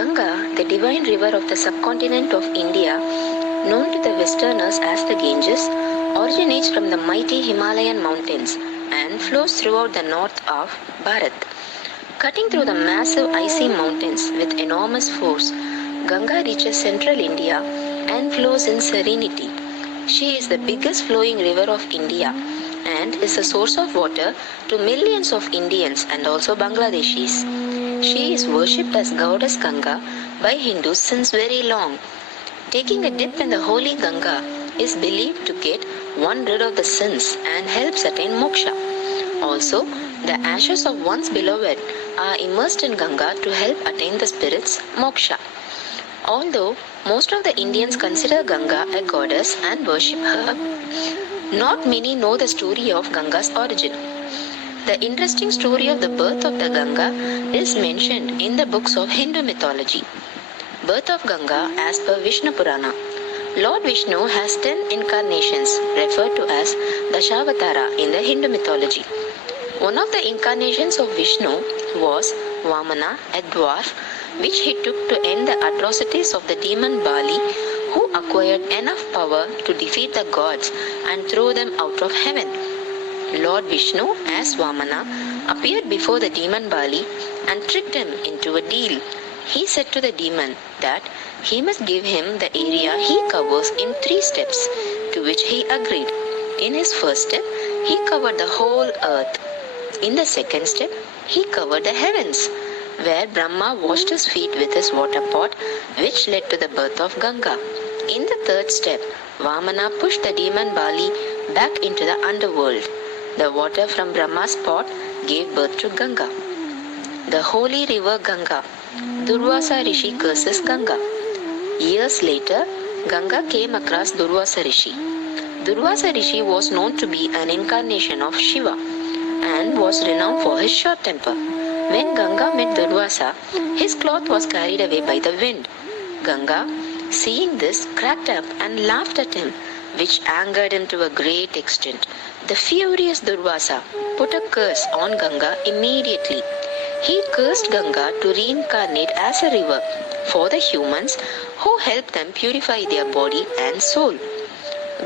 Ganga, the divine river of the subcontinent of India, known to the westerners as the Ganges, originates from the mighty Himalayan mountains and flows throughout the north of Bharat. Cutting through the massive icy mountains with enormous force, Ganga reaches central India and flows in serenity. She is the biggest flowing river of India and is a source of water to millions of Indians and also Bangladeshis. She is worshipped as Goddess Ganga by Hindus since very long. Taking a dip in the holy Ganga is believed to get one rid of the sins and helps attain moksha. Also, the ashes of one's beloved are immersed in Ganga to help attain the spirit's moksha. Although most of the Indians consider Ganga a goddess and worship her, not many know the story of Ganga's origin. The interesting story of the birth of the Ganga is mentioned in the books of Hindu mythology. Birth of Ganga as per Vishnu Purana. Lord Vishnu has 10 incarnations referred to as Dashavatara in the Hindu mythology. One of the incarnations of Vishnu was Vamana, a dwarf, which he took to end the atrocities of the demon Bali, who acquired enough power to defeat the gods and throw them out of heaven. Lord Vishnu, as Vamana, appeared before the demon Bali and tricked him into a deal. He said to the demon that he must give him the area he covers in 3 steps, to which he agreed. In his first step, he covered the whole earth. In the second step, he covered the heavens, where Brahma washed his feet with his water pot, which led to the birth of Ganga. In the third step, Vamana pushed the demon Bali back into the underworld. The water from Brahma's pot gave birth to Ganga. The holy river Ganga. Durvasa Rishi curses Ganga. Years later, Ganga came across Durvasa Rishi. Durvasa Rishi was known to be an incarnation of Shiva and was renowned for his short temper. When Ganga met Durvasa, his cloth was carried away by the wind. Ganga, seeing this, cracked up and laughed at him, which angered him to a great extent. The furious Durvasa put a curse on Ganga immediately. He cursed Ganga to reincarnate as a river for the humans who helped them purify their body and soul.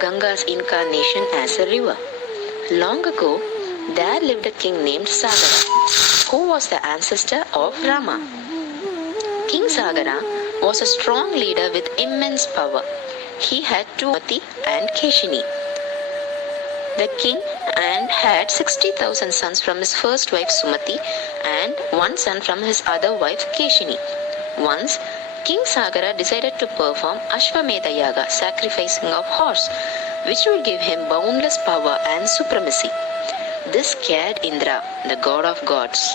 Ganga's incarnation as a river. Long ago, there lived a king named Sagara, who was the ancestor of Rama. King Sagara was a strong leader with immense power. He had 2 Sumati and Keshini. The king had 60,000 sons from his first wife Sumati and 1 son from his other wife Keshini. Once, King Sagara decided to perform Ashwamedha Yaga, sacrificing of horse, which would give him boundless power and supremacy. This scared Indra, the god of gods.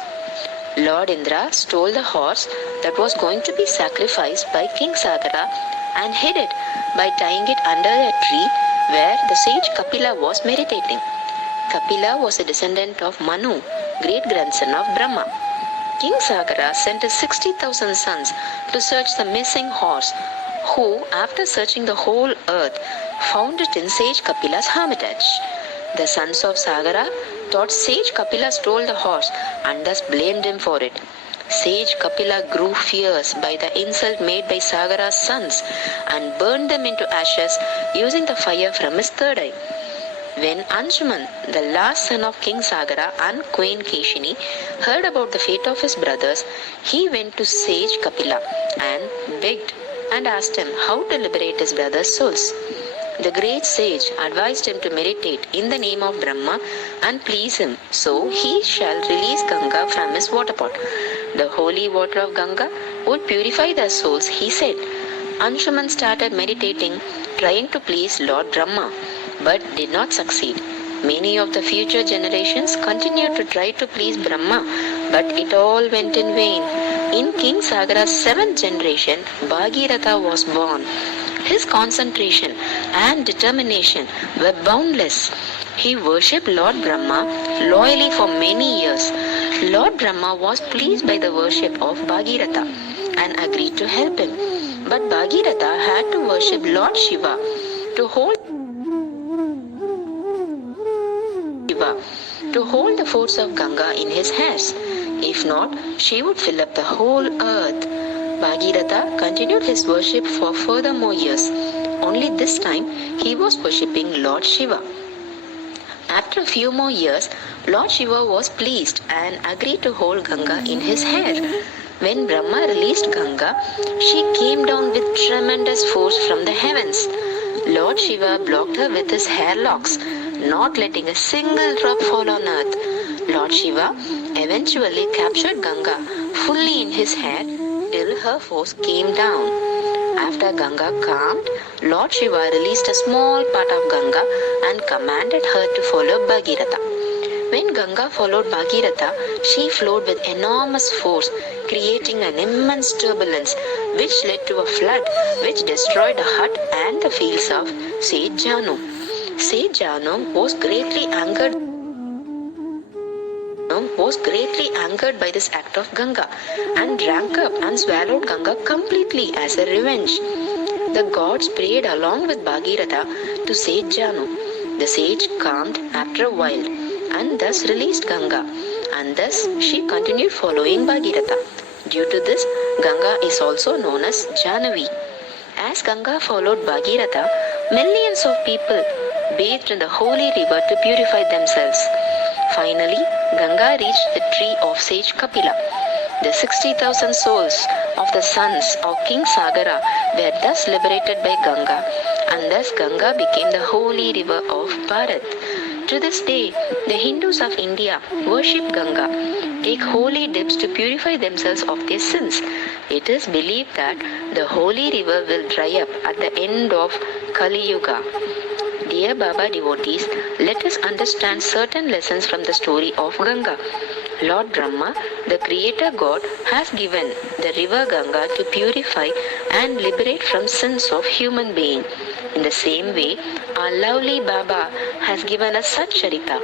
Lord Indra stole the horse that was going to be sacrificed by King Sagara and hid it by tying it under a tree where the sage Kapila was meditating. Kapila was a descendant of Manu, great-grandson of Brahma. King Sagara sent his 60,000 sons to search the missing horse, who, after searching the whole earth, found it in sage Kapila's hermitage. The sons of Sagara thought sage Kapila stole the horse and thus blamed him for it. Sage Kapila grew fierce by the insult made by Sagara's sons and burned them into ashes using the fire from his third eye. When Anshuman, the last son of King Sagara and Queen Keshini, heard about the fate of his brothers, he went to sage Kapila and begged and asked him how to liberate his brothers' souls. The great sage advised him to meditate in the name of Brahma and please him, so he shall release Ganga from his water pot. The holy water of Ganga would purify their souls, he said. Anshuman started meditating, trying to please Lord Brahma, but did not succeed. Many of the future generations continued to try to please Brahma, but it all went in vain. In King Sagara's 7th generation, Bhagiratha was born. His concentration and determination were boundless. He worshipped Lord Brahma loyally for many years. Lord Brahma was pleased by the worship of Bhagiratha and agreed to help him. But Bhagiratha had to worship Lord Shiva to hold the force of Ganga in his hands. If not, she would fill up the whole earth. Bhagirath continued his worship for furthermore years. Only this time he was worshipping Lord Shiva. After a few more years, Lord Shiva was pleased and agreed to hold Ganga in his hair. When Brahma released Ganga, she came down with tremendous force from the heavens. Lord Shiva blocked her with his hair locks, not letting a single drop fall on earth. Lord Shiva eventually captured Ganga fully in his hair till her force came down. After Ganga calmed, Lord Shiva released a small part of Ganga and commanded her to follow Bhagirath. When Ganga followed Bhagirath, she flowed with enormous force, creating an immense turbulence which led to a flood which destroyed the hut and the fields of Seth Janu. Seth Janu was greatly angered by this act of Ganga and drank up and swallowed Ganga completely as a revenge. The gods prayed along with Bhagirath to Seth Janu. The sage calmed after a while and thus released Ganga, and thus she continued following Bhagirath. Due to this, Ganga is also known as Jahnavi. As Ganga followed Bhagirath, millions of people bathed in the holy river to purify themselves. Finally, Ganga reached the tree of sage Kapila. The 60,000 souls of the sons of King Sagara were thus liberated by Ganga, and thus Ganga became the holy river of Bharat. To this day, the Hindus of India worship Ganga, take holy dips to purify themselves of their sins. It is believed that the holy river will dry up at the end of Kali Yuga. Dear Baba devotees, let us understand certain lessons from the story of Ganga. Lord Brahma, the creator god, has given the river Ganga to purify and liberate from sins of human being. In the same way, our lovely Baba has given us Satcharita.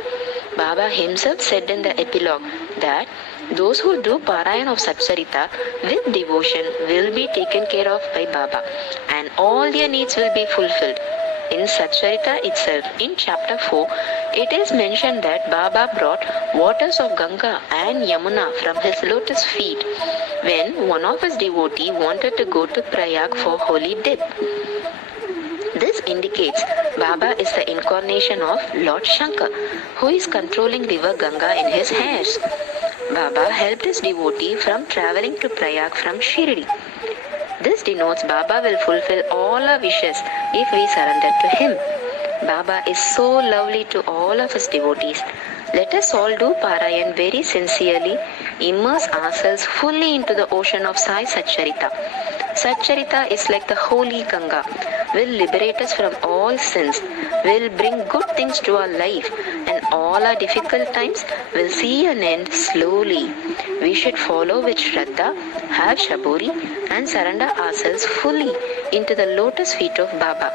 Baba himself said in the epilogue that those who do Parayan of Satcharita with devotion will be taken care of by Baba, and all their needs will be fulfilled. In Satcharita itself, in chapter 4, it is mentioned that Baba brought waters of Ganga and Yamuna from his lotus feet when one of his devotees wanted to go to Prayag for holy dip. This indicates Baba is the incarnation of Lord Shankar, who is controlling river Ganga in his hairs. Baba helped his devotee from traveling to Prayag from Shirdi. This denotes Baba will fulfill all our wishes if we surrender to him. Baba is so lovely to all of his devotees. Let us all do Parayan very sincerely, immerse ourselves fully into the ocean of Sai Satcharita. Satcharita is like the holy Ganga, will liberate us from all sins, will bring good things to our life, and all our difficult times will see an end slowly. We should follow with Shraddha, have Shaburi, and surrender ourselves fully into the lotus feet of Baba.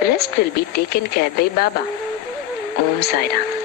Rest will be taken care by Baba. Om Sai Ram.